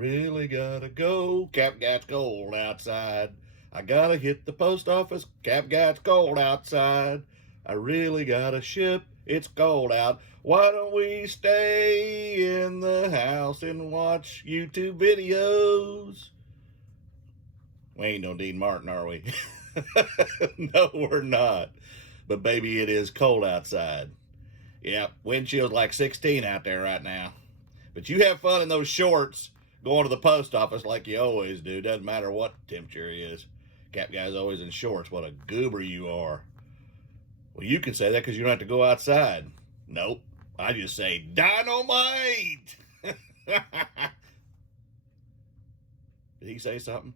really gotta go. Cap Guy, it's cold outside. I gotta hit the post office. Cap Guy, it's cold outside. I really gotta ship. It's cold out. Why don't we stay in the house and watch YouTube videos? We ain't no Dean Martin, are we? No, we're not. But baby, it is cold outside. Yeah, wind chill's like 16 out there right now. But you have fun in those shorts going to the post office like you always do. Doesn't matter what temperature it is. Cap Guy's always in shorts. What a goober you are. Well, you can say that because you don't have to go outside. Nope. I just say dynamite. Did he say something?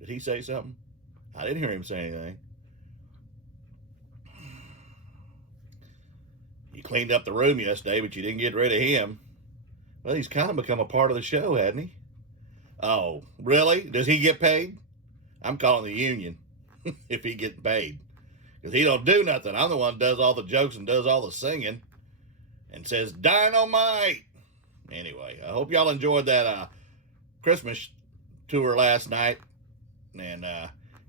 Did he say something? I didn't hear him say anything. You cleaned up the room yesterday, but you didn't get rid of him. Well, he's kind of become a part of the show, hasn't he? Oh, really? Does he get paid? I'm calling the union if he gets paid. Because he don't do nothing. I'm the one who does all the jokes and does all the singing. And says, dynamite! Anyway, I hope y'all enjoyed that Christmas tour last night. And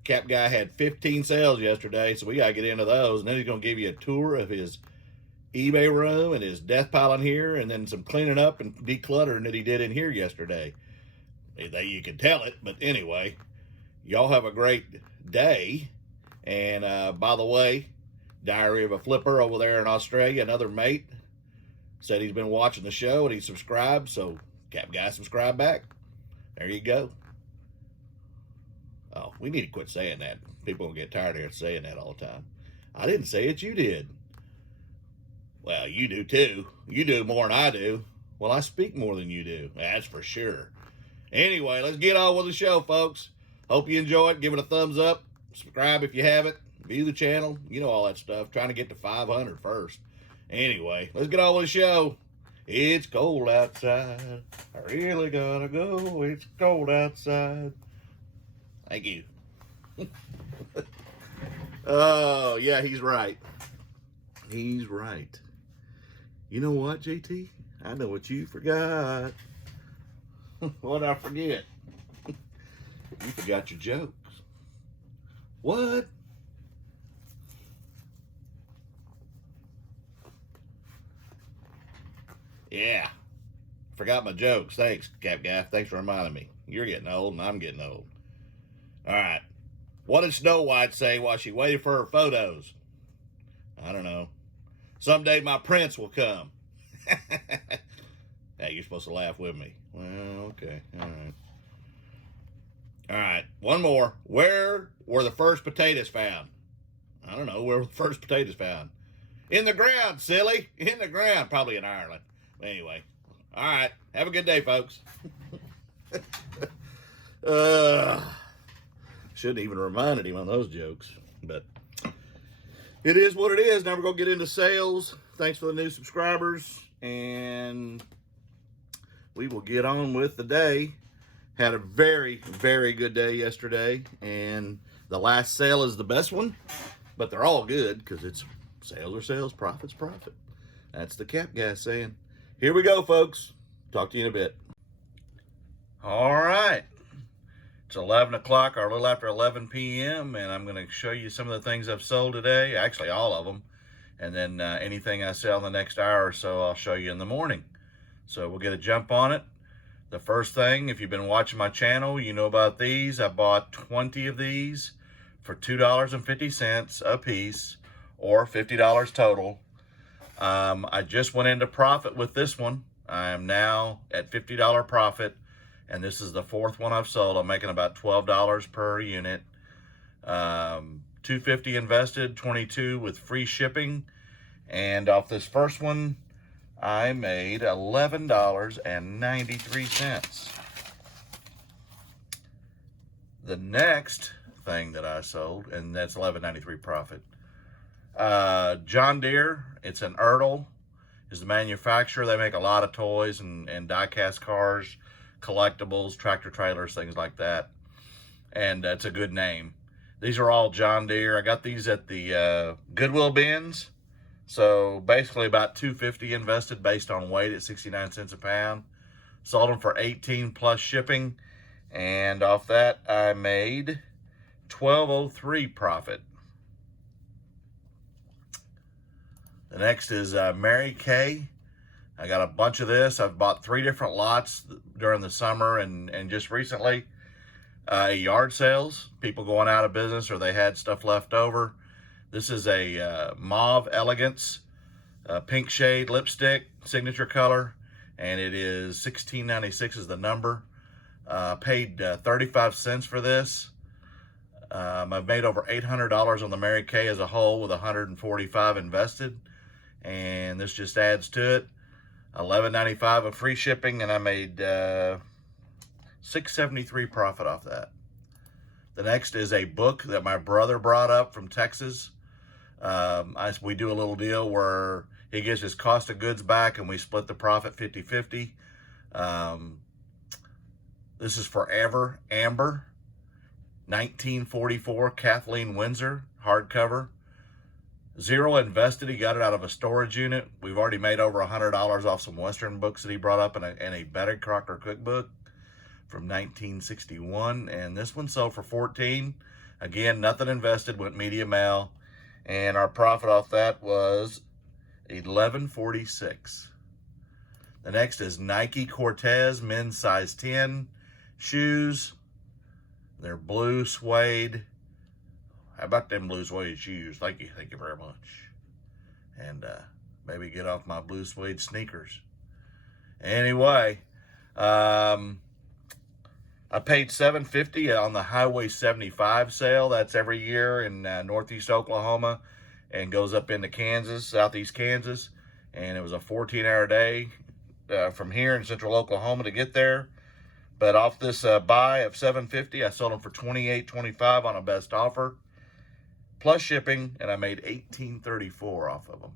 Cap Guy had 15 sales yesterday, so we got to get into those. And then he's going to give you a tour of his eBay room and his death pile in here, and then some cleaning up and decluttering that he did in here yesterday. You can tell it, but anyway, y'all have a great day. And by the way, Diary of a Flipper over there in Australia, another mate, said he's been watching the show and he subscribed, so Cap Guy subscribe back. There you go. Oh, we need to quit saying that. People will get tired of saying that all the time. I didn't say it, you did. Well, you do too. You do more than I do. Well, I speak more than you do. That's for sure. Anyway, let's get on with the show, folks. Hope you enjoy it. Give it a thumbs up. Subscribe if you haven't. View the channel. You know all that stuff. Trying to get to 500 first. Anyway, let's get on with the show. It's cold outside. I really gotta go. It's cold outside. Thank you. Oh, yeah, he's right. He's right. You know what, JT? I know what you forgot. What'd I forget? You forgot your jokes. What? Yeah. Forgot my jokes. Thanks, Cap Guy. Thanks for reminding me. You're getting old and I'm getting old. All right. What did Snow White say while she waited for her photos? I don't know. Someday my prince will come. Hey, you're supposed to laugh with me. Well, okay. All right. All right. One more. Where were the first potatoes found? I don't know. Where were the first potatoes found? In the ground, silly. In the ground. Probably in Ireland. But anyway. All right. Have a good day, folks. Shouldn't even reminded him on those jokes. But it is what it is. Now we're going to get into sales. Thanks for the new subscribers. And we will get on with the day. Had a very, very good day yesterday. And the last sale is the best one. But they're all good because it's sales are sales, profit's profit. That's the Cap Guy saying. Here we go, folks. Talk to you in a bit. All right. It's 11 o'clock or a little after 11 p.m. and I'm going to show you some of the things I've sold today. Actually, all of them. And then anything I sell in the next hour or so, I'll show you in the morning. So we'll get a jump on it. The first thing, if you've been watching my channel, you know about these. I bought 20 of these for $2.50 a piece, or $50 total. I just went into profit with this one. I am now at $50 profit, and this is the fourth one I've sold. I'm making about $12 per unit. $2.50 invested, $22 with free shipping, and off this first one, I made $11.93. The next thing that I sold, and that's $11.93 profit. John Deere, it's an Ertl, is the manufacturer. They make a lot of toys and die-cast cars, collectibles, tractor trailers, things like that. And it's a good name. These are all John Deere. I got these at the Goodwill bins. So basically about $2.50 invested based on weight at 69 cents a pound. Sold them for 18 plus shipping. And off that, I made $12.03 profit. The next is Mary Kay. I got a bunch of this. I've bought 3 different lots during the summer and just recently. Yard sales, people going out of business or they had stuff left over. This is a Mauve Elegance pink shade lipstick, signature color, and it is $16.96 is the number. Paid 35 cents for this. I've made over $800 on the Mary Kay as a whole with $145 invested, and this just adds to it. $11.95 of free shipping, and I made $6.73 profit off that. The next is a book that my brother brought up from Texas. We do a little deal where he gets his cost of goods back and we split the profit 50-50. This is Forever Amber, 1944 Kathleen Winsor hardcover. 0 invested. He got it out of a storage unit. We've already made over $100 off some Western books that he brought up and a better Crocker cookbook from 1961. And this one sold for 14. Again, nothing invested, went media mail. And our profit off that was $11.46. The next is Nike Cortez men's size 10 shoes. They're blue suede. How about them blue suede shoes? Thank you very much. And maybe get off my blue suede sneakers. Anyway, I paid $7.50 on the Highway 75 sale. That's every year in northeast Oklahoma and goes up into Kansas, southeast Kansas. And it was a 14-hour day from here in central Oklahoma to get there. But off this buy of $7.50, I sold them for $28.25 on a best offer, plus shipping, and I made $18.34 off of them.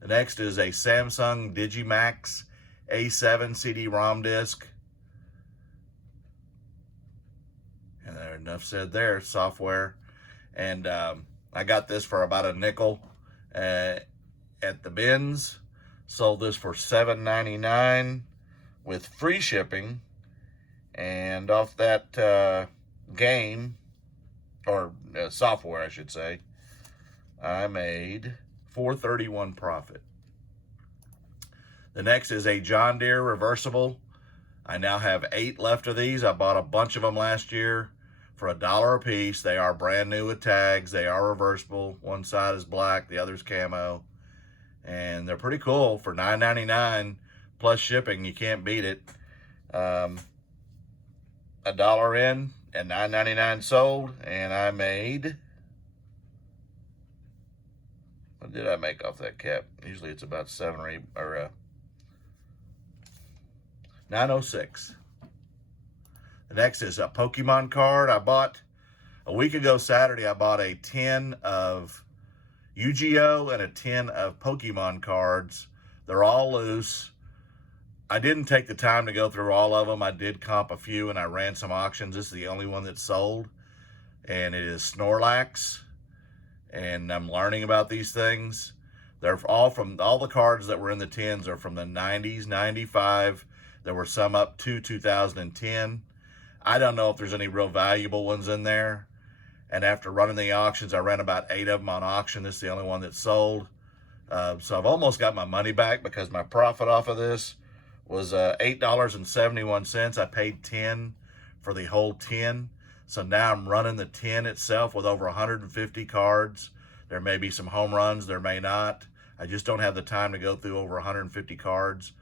The next is a Samsung Digimax A7 CD-ROM disc. And enough said there, software. And I got this for about a nickel at the bins. Sold this for $7.99 with free shipping. And off that game, or software I should say, I made $4.31 profit. The next is a John Deere reversible. I now have 8 left of these. I bought a bunch of them last year for $1 a piece. They are brand new with tags. They are reversible. One side is black, the other's camo. And they're pretty cool for $9.99 plus shipping. You can't beat it. $1 in and $9.99 sold, and I made, what did I make off that cap? Usually it's about 7 or 8 or 906. The next is a Pokemon card. I bought a week ago Saturday. I bought a 10 of Yu-Gi-Oh and a 10 of Pokemon cards. They're all loose. I didn't take the time to go through all of them. I did comp a few and I ran some auctions. This is the only one that's sold, and it is Snorlax. And I'm learning about these things. They're all the cards that were in the 10s are from the 90s, 95. There were some up to 2010. I don't know if there's any real valuable ones in there. And after running the auctions, I ran about 8 of them on auction. This is the only one that's sold. So I've almost got my money back because my profit off of this was $8.71. I paid $10 for the whole 10. So now I'm running the 10 itself with over 150 cards. There may be some home runs, there may not. I just don't have the time to go through over 150 cards.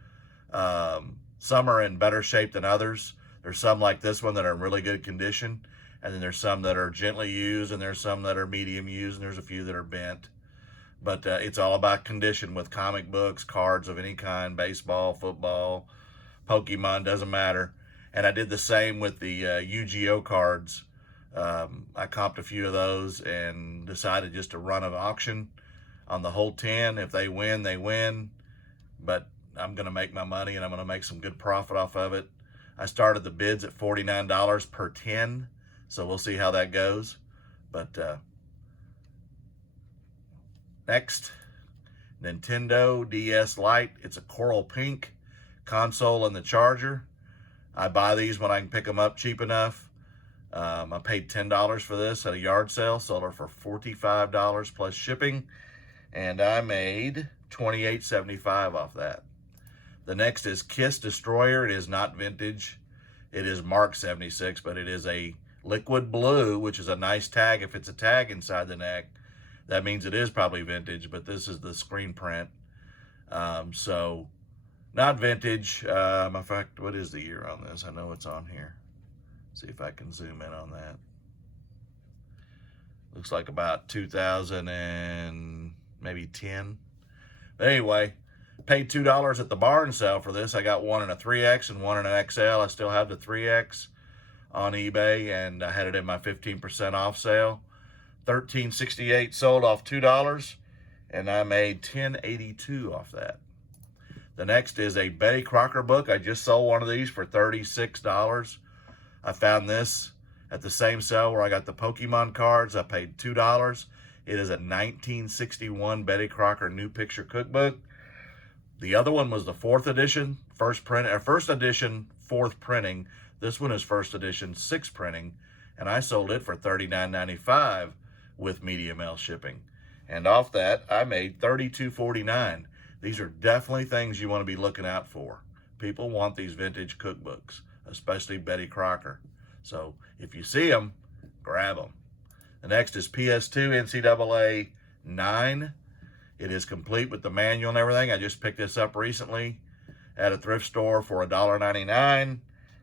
Some are in better shape than others. There's some like this one that are in really good condition. And then there's some that are gently used, and there's some that are medium used, and there's a few that are bent. But it's all about condition with comic books, cards of any kind, baseball, football, Pokemon, doesn't matter. And I did the same with the Yu-Gi-Oh cards. I comped a few of those and decided just to run an auction on the whole 10. If they win, they win. But I'm going to make my money, and I'm going to make some good profit off of it. I started the bids at $49 per 10, so we'll see how that goes. But next, Nintendo DS Lite. It's a coral pink. console and the charger. I buy these when I can pick them up cheap enough. I paid $10 for this at a yard sale, sold it for $45 plus shipping, and I made $28.75 off that. The next is Kiss Destroyer. It is not vintage. It is Mark 76, but it is a liquid blue, which is a nice tag. If it's a tag inside the neck, that means it is probably vintage, but this is the screen print. So not vintage. In fact, what is the year on this? I know it's on here. See if I can zoom in on that. Looks like about 2000 and maybe 10. But anyway, paid $2 at the barn sale for this. I got one in a 3X and one in an XL. I still have the 3X on eBay, and I had it in my 15% off sale. $13.68 sold off $2, and I made $10.82 off that. The next is a Betty Crocker book. I just sold one of these for $36. I found this at the same sale where I got the Pokemon cards. I paid $2. It is a 1961 Betty Crocker New Picture Cookbook. The other one was the 4th edition, first edition, 4th printing. This one is first edition, 6th printing, and I sold it for $39.95 with media mail shipping. And off that, I made $32.49. These are definitely things you want to be looking out for. People want these vintage cookbooks, especially Betty Crocker. So if you see them, grab them. The next is PS2 NCAA 9. It is complete with the manual and everything. I just picked this up recently at a thrift store for $1.99.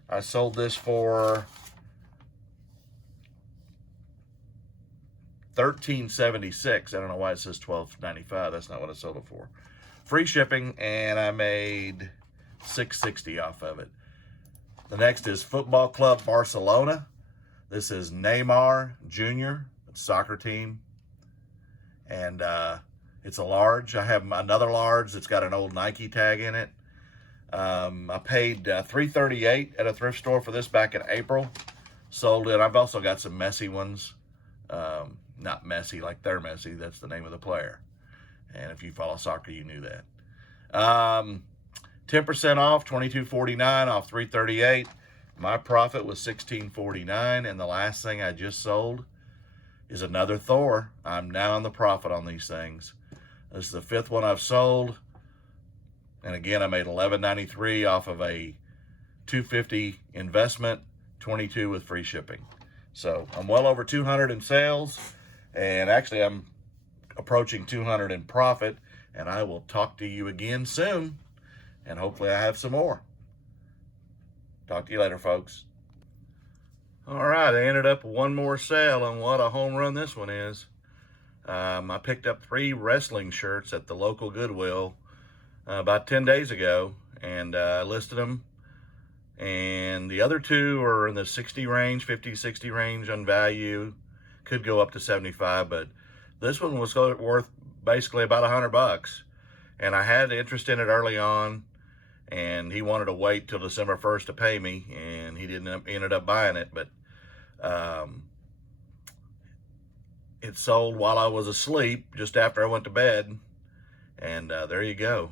I sold this for $13.76. I don't know why it says $12.95. That's not what I sold it for. Free shipping, and I made $6.60 off of it. The next is Football Club Barcelona. This is Neymar Jr., soccer team, and it's a large. I have another large that's got an old Nike tag in it. I paid $3.38 at a thrift store for this back in April. Sold it. I've also got some messy ones. Not messy like they're messy. That's the name of the player. And if you follow soccer, you knew that. 10% off, $22.49 off $3.38. My profit was $16.49. And the last thing I just sold is another Thor. I'm now in the profit on these things. This is the 5th one I've sold. And again, I made $11.93 off of a $2.50 investment, $22 with free shipping. So I'm well over 200 in sales, and actually I'm approaching 200 in profit, and I will talk to you again soon, and hopefully I have some more. Talk to you later, folks. All right, I ended up with one more sale, and what a home run this one is. I picked up 3 wrestling shirts at the local Goodwill about 10 days ago, and listed them. And the other 2 are in the 60 range, 50, 60 range on value. Could go up to 75, but this one was worth basically about $100. And I had interest in it early on, and he wanted to wait till December 1st to pay me, and he ended up buying it. But it sold while I was asleep, just after I went to bed. And there you go.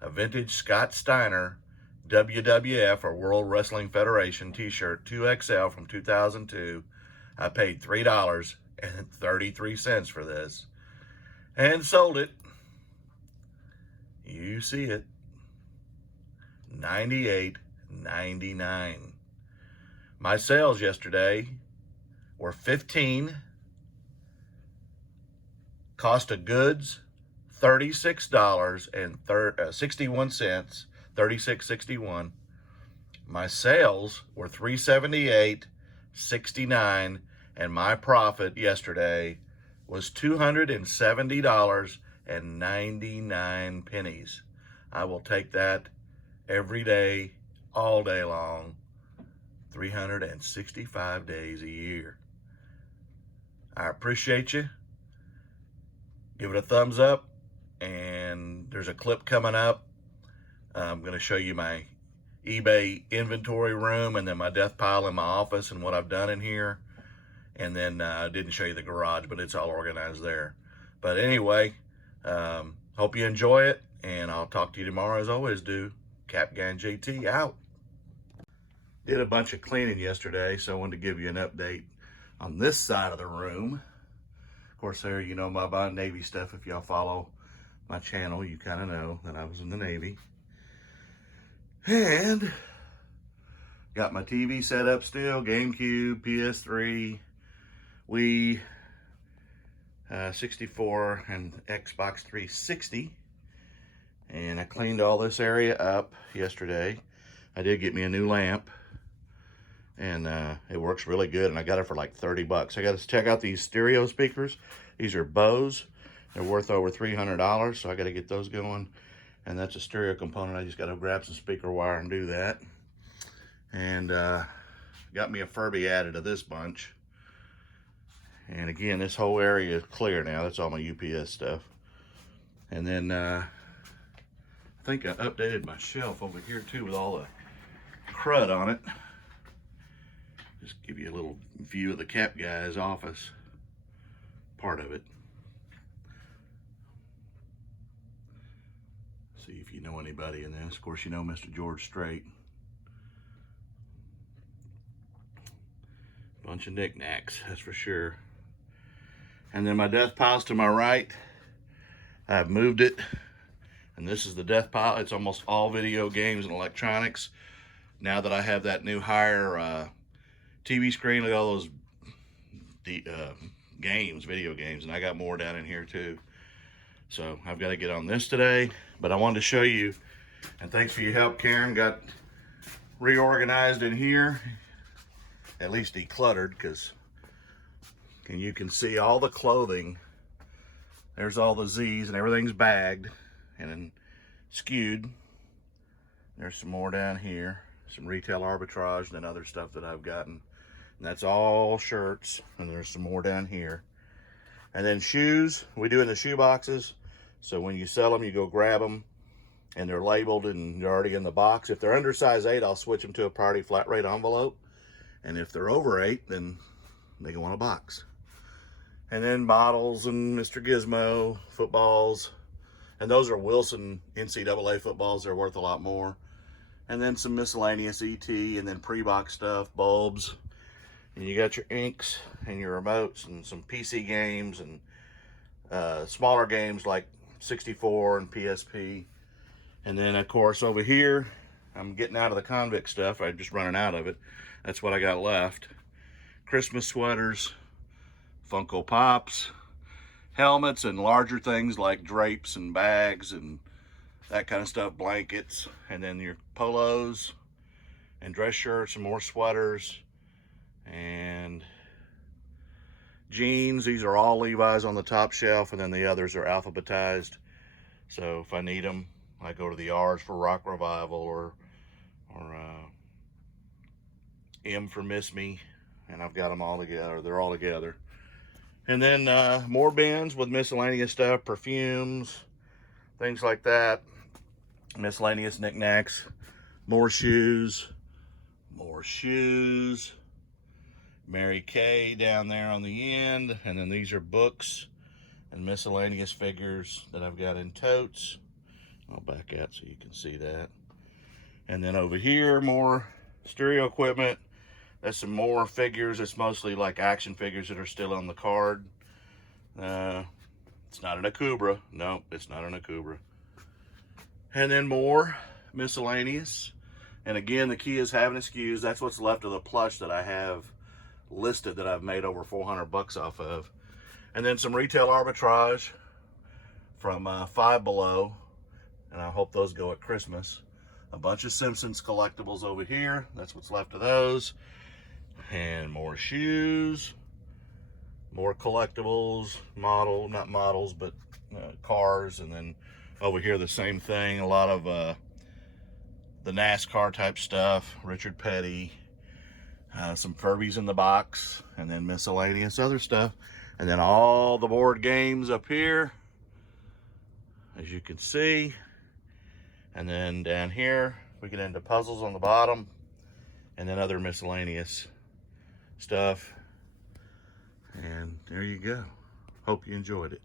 A vintage Scott Steiner WWF, or World Wrestling Federation t-shirt, 2XL from 2002. I paid $3.33 for this and sold it. You see it. $98.99. My sales yesterday were $15. Cost of goods $36.61. $36.61. My sales were $378.69, and my profit yesterday was $270.99. I will take that every day, all day long, 365 days a year. I appreciate you. Give it a thumbs up, and there's a clip coming up. I'm going to show you my eBay inventory room, and then my death pile in my office and what I've done in here. And then I didn't show you the garage, but it's all organized there. But anyway, hope you enjoy it, and I'll talk to you tomorrow as always do. TheCapGuy and JT out. Did a bunch of cleaning yesterday, so I wanted to give you an update on this side of the room. Of course, there, you know about Navy stuff. If y'all follow my channel, you kind of know that I was in the Navy. And got my TV set up still, GameCube, PS3, Wii, 64, and Xbox 360. And I cleaned all this area up yesterday. I did get me a new lamp, and it works really good, and I got it for like 30 bucks. I got to check out these stereo speakers. These are Bose. They're worth over $300, so I got to get those going. And that's a stereo component. I just got to grab some speaker wire and do that. And got me a Furby added to this bunch. And again, this whole area is clear now. That's all my UPS stuff. And then I think I updated my shelf over here too with all the crud on it. Just give you a little view of the TheCapGuy's office, part of it. See if you know anybody in this. Of course, you know Mr. George Strait. Bunch of knickknacks, that's for sure. And then my death pile's to my right. I've moved it. And this is the death pile. It's almost all video games and electronics. Now that I have that new higher TV screen, look at all those games, video games. And I got more down in here too. So I've got to get on this today, but I wanted to show you, and thanks for your help, Karen. Got reorganized in here, at least decluttered, because you can see all the clothing. There's all the Z's, and everything's bagged and then skewed. There's some more down here, some retail arbitrage, and then other stuff that I've gotten. And that's all shirts, and there's some more down here. And then shoes, we do in the shoe boxes. So when you sell them, you go grab them, and they're labeled and they're already in the box. If they're under size 8, I'll switch them to a priority flat rate envelope. And if they're over 8, then they go in a box. And then bottles and Mr. Gizmo, footballs. And those are Wilson NCAA footballs. They're worth a lot more. And then some miscellaneous ET, and then pre-box stuff, bulbs. And you got your inks and your remotes and some PC games and smaller games like 64 and PSP. And then of course over here, I'm getting out of the convict stuff. I'm just running out of it. That's what I got left. Christmas sweaters, Funko Pops, helmets, and larger things like drapes and bags and that kind of stuff, blankets, and then your polos and dress shirts and more sweaters and jeans. These are all Levi's on the top shelf, and then the others are alphabetized. So if I need them, I go to the R's for Rock Revival, or M for Miss Me, and I've got them all together. They're all together. And then more bins with miscellaneous stuff, perfumes, things like that, miscellaneous knickknacks, more shoes, Mary Kay down there on the end. And then these are books and miscellaneous figures that I've got in totes. I'll back out so you can see that. And then over here, more stereo equipment. That's some more figures. It's mostly like action figures that are still on the card. It's not an Akubra. No, it's not an Akubra. And then more miscellaneous. And again, the key is having SKUs. That's what's left of the plush that I have listed that I've made over 400 bucks off of. And then some retail arbitrage from Five Below, and I hope those go at Christmas. A bunch of Simpsons collectibles over here. That's what's left of those. And more shoes, more collectibles, not models, but cars. And then over here, the same thing. A lot of the NASCAR type stuff, Richard Petty, some Furbies in the box, and then miscellaneous other stuff. And then all the board games up here, as you can see. And then down here, we get into puzzles on the bottom, and then other miscellaneous stuff. And there you go. Hope you enjoyed it.